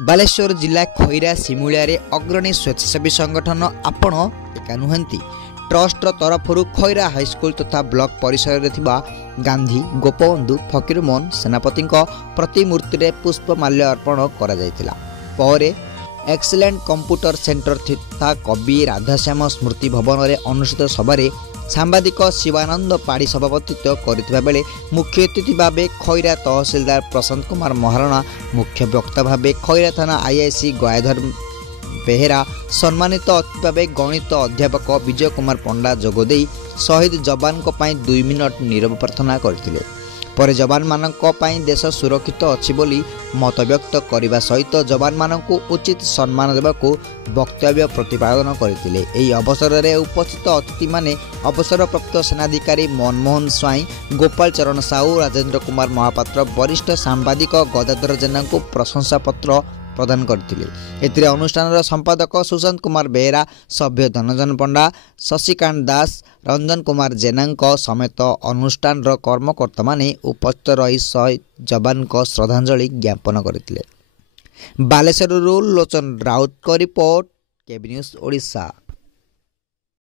बालेश्वर जिला खैरा सिमुलिया रे अग्रणी स्वेच्छासेवी संगठन आपण एका नुहंती ट्रस्ट तरफ खैरा हाईस्कल तथा ब्लॉक परिसर रे थिबा गांधी गोपबंधु फकीरमोहन सेनापति प्रतिमूर्ति रे पुष्पमाल्य अर्पण करा जायतिला। परे एक्सीलेंट कंप्यूटर सेंटर तथा कवि राधाश्याम स्मृति भवन रे अनुष्ठित सभारे सांबादिक शिवानंद पाड़ी सभापतित्व करथिबा बेले मुख्य अतिथि भावे खैरा तहसीलदार प्रशांत कुमार महाराणा, मुख्य वक्ता भावे खैरा थाना आईआईसी गयाधर बेहेरा, सम्मानित अतिथि भावे गणित अध्यापक विजय कुमार पंडा जोगदे शहीद जवान को पाई 2 मिनट नीरव प्रार्थना करथिले। पर जवान मानक पाई देश सुरक्षित अच्छी बोली मत व्यक्त करने सहित जवान मानक उचित सम्मान देवाको वक्तव्य प्रतिपादन करथिले। एही अवसर में उपस्थित अतिथि माने अवसरप्राप्त सेनाधिकारी मनमोहन स्वाई, गोपाल चरण साहू, राजेंद्र कुमार महापात्र, वरिष्ठ सांबादिक गदाधर जेना को प्रशंसा पत्र प्रदान करथिले। एथिरे अनुष्ठान संपादक सुशांत कुमार बेहेरा, सभ्य धनंजन पंडा, शशिकांत दास, रंजन कुमार जेना समेत अनुष्ठान कर्मकर्ता माने उपस्थित रही शहीद जवान को श्रद्धांजलि ज्ञापन करथिले। बालेश्वर लोचन राउत को रिपोर्ट, केबी न्यूज ओडिशा।